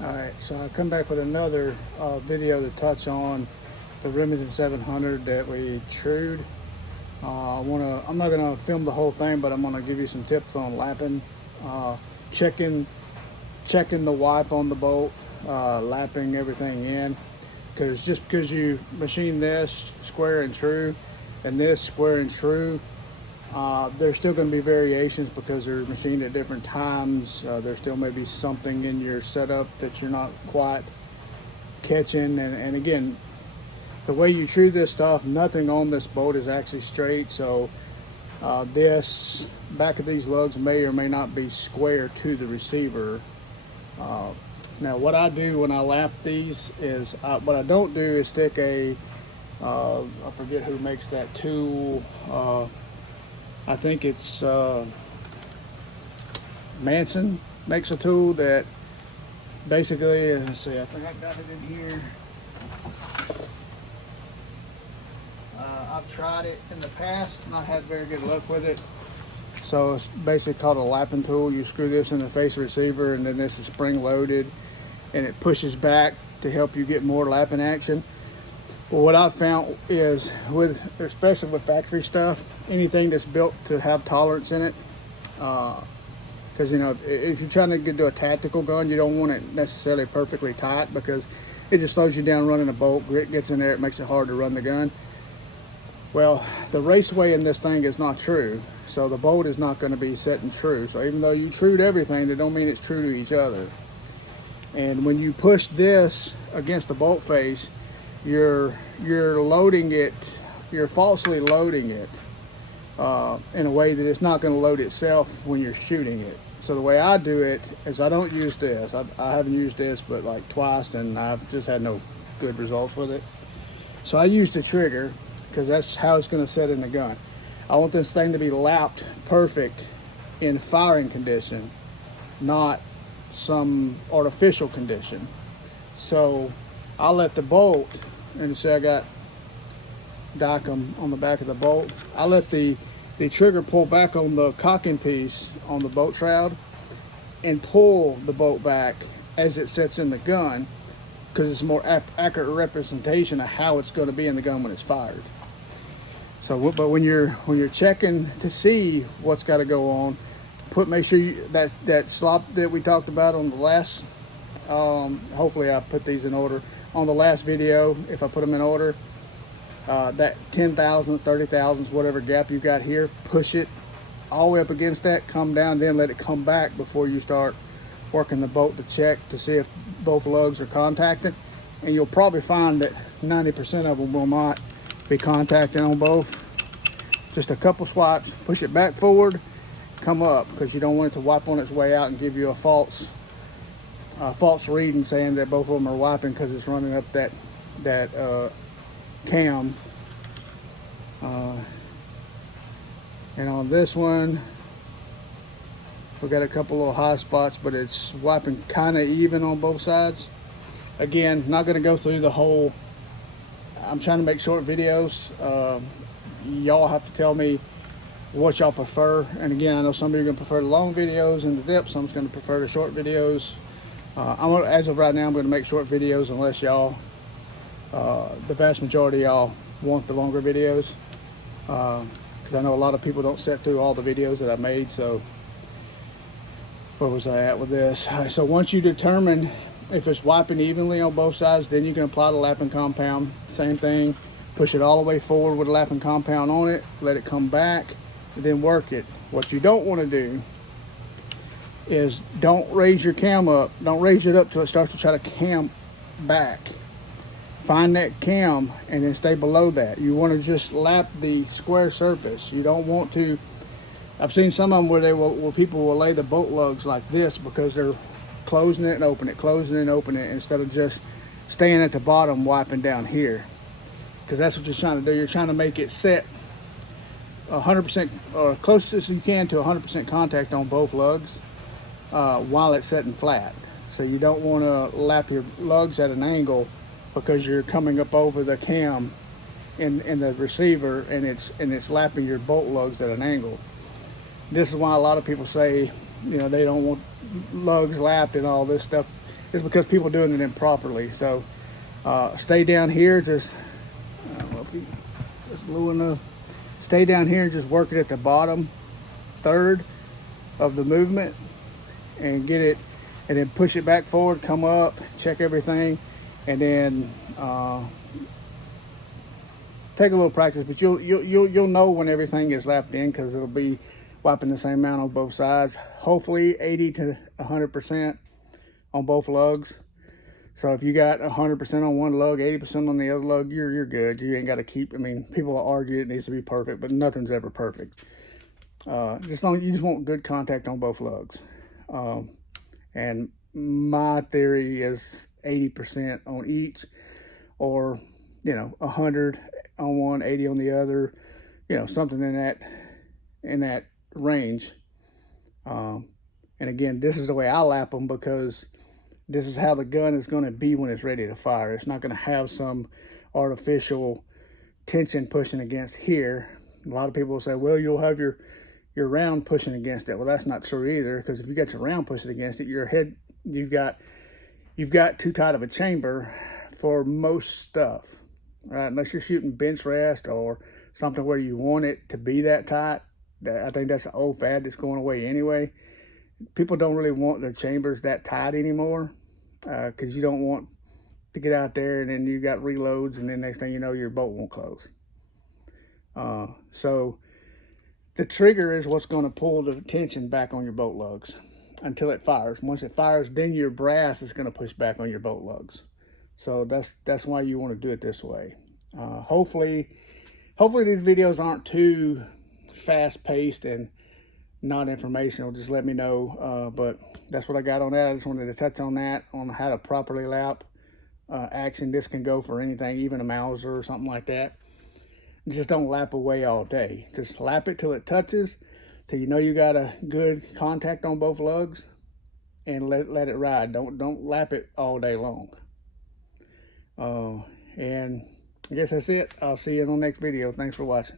Alright, so I come back with another video to touch on the Remington 700 that we trued. I'm not gonna film the whole thing, but I'm gonna give you some tips on lapping, uh, checking checking the wipe on the bolt, lapping everything in. Because just because you machine this square and true and this square and true, there's still going to be variations because they're machined at different times. There still may be something in your setup that you're not quite catching. And again, the way you true this stuff, nothing on this bolt is actually straight. So this back of these lugs may or may not be square to the receiver. Now what I do when I lap these is, what I don't do is stick a, I forget who makes that tool. I think it's Manson makes a tool that basically, let's see, I think I got it in here. I've tried it in the past, not had very good luck with it. So it's basically called a lapping tool. You screw this in the face of the receiver, and then this is spring loaded, and it pushes back to help you get more lapping action. But what I've found is, especially with factory stuff, anything that's built to have tolerance in it, because you know, if you're trying to do a tactical gun, you don't want it necessarily perfectly tight because it just slows you down running a bolt. Grit gets in there, it makes it hard to run the gun. Well, the raceway in this thing is not true, so the bolt is not going to be setting true. So even though you trued everything, that don't mean it's true to each other. And when you push this against the bolt face, you're loading it, you're falsely loading it in a way that it's not going to load itself when you're shooting it. So the way I do it is I don't use this. I haven't used this but like twice, and I've just had no good results with it. So I use the trigger because that's how it's going to set in the gun. I want this thing to be lapped perfect in firing condition, not some artificial condition. So I'll let the bolt, and say I got Dicom on the back of the bolt, I let the trigger pull back on the cocking piece on the bolt shroud and pull the bolt back as it sets in the gun, because it's a more accurate representation of how it's going to be in the gun when it's fired. So, but when you're checking to see what's got to go on, make sure that slop that we talked about on the last, hopefully I put these in order on the last video. If I put them in order, that 10 thousandths, 30 thousandths, whatever gap you got here, push it all the way up against that, come down, then let it come back before you start working the bolt to check to see if both lugs are contacted. And you'll probably find that 90% of them will not be contacting on both. Just a couple swipes, push it back forward, come up, because you don't want it to wipe on its way out and give you a false reading saying that both of them are wiping because it's running up that cam. And on this one, we got a couple little high spots, but it's wiping kind of even on both sides. Again, not going to go through the whole. I'm trying to make short videos. Y'all have to tell me what y'all prefer. And again, I know some of you are going to prefer the long videos and the dips. Some's going to prefer the short videos. As of right now, I'm going to make short videos unless y'all, the vast majority of y'all want the longer videos. Because I know a lot of people don't sit through all the videos that I made. So where was I at with this? So once you determine if it's wiping evenly on both sides, then you can apply the lapping compound. Same thing, push it all the way forward with a lapping compound on it, let it come back, and then work it. What you don't want to do is don't raise your cam up, don't raise it up till it starts to try to cam back. Find that cam and then stay below that. You want to just lap the square surface. You don't want to, I've seen some of them where people will lay the bolt lugs like this because they're closing it and opening it, closing it and opening it, instead of just staying at the bottom wiping down here, because that's what you're trying to do. You're trying to make it set 100% or close as you can to 100% contact on both lugs while it's setting flat. So you don't want to lap your lugs at an angle because you're coming up over the cam in the receiver, and it's lapping your bolt lugs at an angle. This is why a lot of people say, you know, they don't want lugs lapped and all this stuff. It's because people doing it improperly. So stay down here, just, I don't know if you, it's low enough. Stay down here and just work it at the bottom third of the movement and get it, and then push it back forward, come up, check everything, and then take a little practice. But you'll know when everything is lapped in, because it'll be wiping the same amount on both sides. Hopefully 80 to 100% on both lugs. So if you got 100% on one lug, 80% on the other lug, you're good. You ain't got to keep, I mean, people will argue it needs to be perfect, but nothing's ever perfect. You just want good contact on both lugs. And my theory is 80% on each, or, you know, 100 on one, 80 on the other, you know, something in that range. And again, this is the way I lap them, because this is how the gun is going to be when it's ready to fire. It's not going to have some artificial tension pushing against here. A lot of people will say, well, you'll have your round pushing against it. Well, that's not true either, because if you got your round pushing against it, your head, you've got too tight of a chamber for most stuff, right? Unless you're shooting bench rest or something where you want it to be that tight. I think that's an old fad that's going away anyway. People don't really want their chambers that tight anymore, because you don't want to get out there and then you got reloads, and then next thing you know, your bolt won't close. So the trigger is what's going to pull the tension back on your bolt lugs until it fires. Once it fires, then your brass is going to push back on your bolt lugs. So that's why you want to do it this way. Hopefully these videos aren't too fast-paced and not informational. Just let me know. But that's what I got on that. I just wanted to touch on that, on how to properly lap action. This can go for anything, even a Mauser or something like that. Just don't lap away all day. Just lap it till it touches, till you know you got a good contact on both lugs, and let it ride. Don't lap it all day long. And I guess that's it. I'll see you in the next video. Thanks for watching.